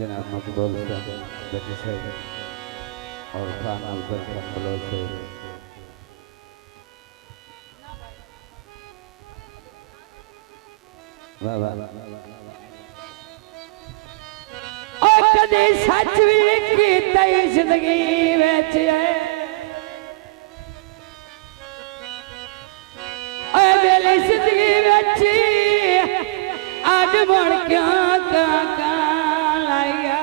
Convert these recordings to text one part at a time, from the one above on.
जनाब मकबूल से और खान अफजल खंबलों से वाह वाह और कदे सच भी कीता जिंदगी विच ओए मेरी जिंदगी विच अड मुड़ क्यों का लाया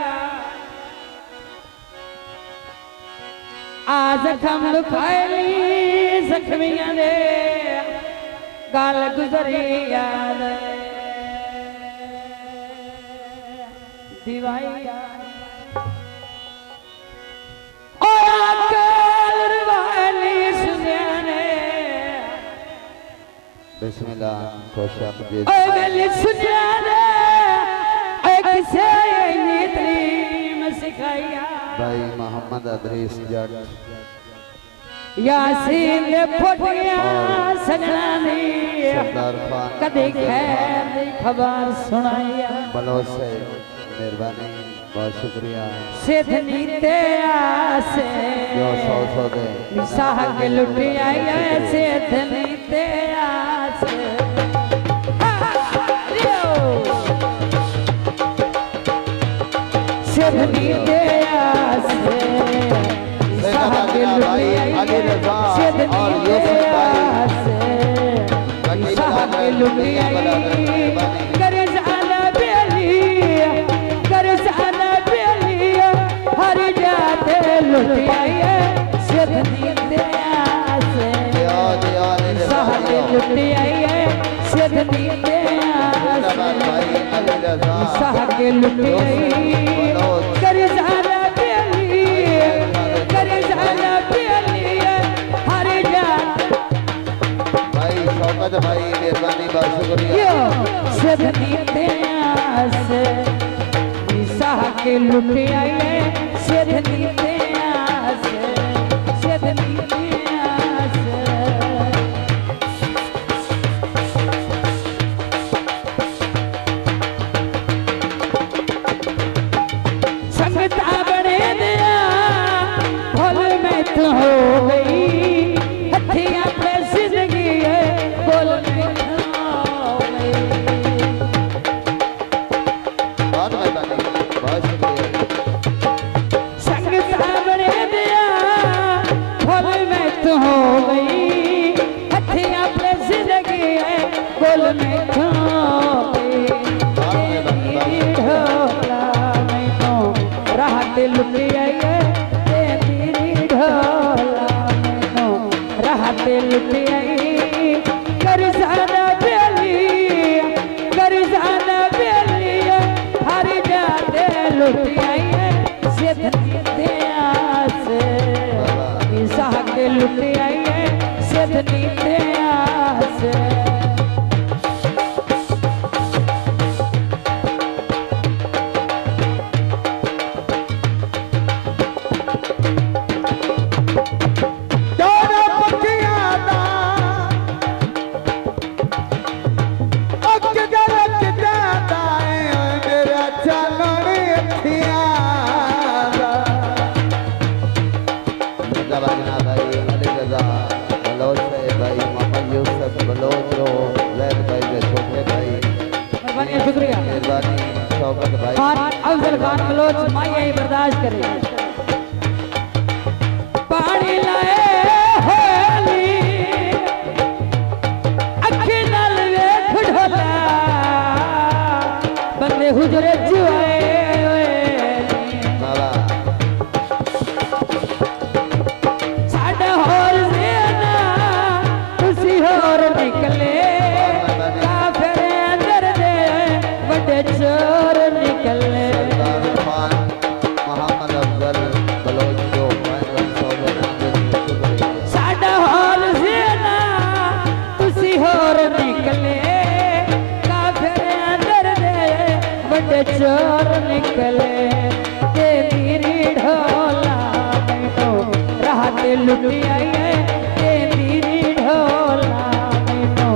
आज जख्म लुकाए जख्मियां दे गल गुजरी याद दिवाई और काल रवानी सुने बिस्मिल्लाह खुशामदीद ओए मेरी सुने एक से नीतरीम सिखाया भाई मोहम्मद अदरीस जट यासीन ने फटिया सजनानी सरदार खान कदे खैर दी खबर सुनाया बलोच से मेहरबानी बहुत शुक्रिया सिद्धनी ते आसे जो सौ दे निसाह के लुटी आई सिद्धनी ते आसे सिद्धनी ते आसे निसाह के लुटी आई सिद्धनी ते आसे निसाह के लुटी आई भाई मेहरबानी बहुत शुक्रिया के लुटे आए सिद्धनी ते आसे सिद्धनी ते आसे संगता बने दिया भूल में तो हो गई हथिया पे जिंदगी है बोल में तो हो गई संगता बने दिया भूल में तो हो गई हथिया पे जिंदगी है बोल में तो हो गई लुटी आई तेरी ढोला रहते लुटी आई कर जाना बेली हर जाते लुटी आई सिद्धनी ते आसे निसाह के लुटी आई सिद्धनी ते आसे अफजल खान बलोच माया ही बर्दाश्त करे पानी लाए होली अखी नाल वेख ढोला बंदे हुजरे जुए साडा होर सेना तुसी होर निकले काफिर अंदर दे बड़े चोर निकले साडा हाल सेना तुसी होर निकले काफिर अंदर दे बड़े चोर निकले तेरी ढोला में तो राहत लुटी आई है तेरी ढोला में तो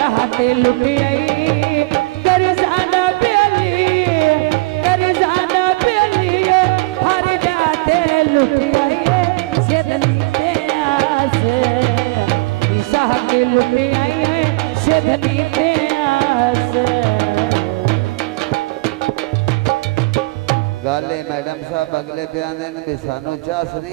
राहत लुटी आई कर जाना बेली धनी ते आस गाले मैडम साहब अगले बयान भी सानू चास नहीं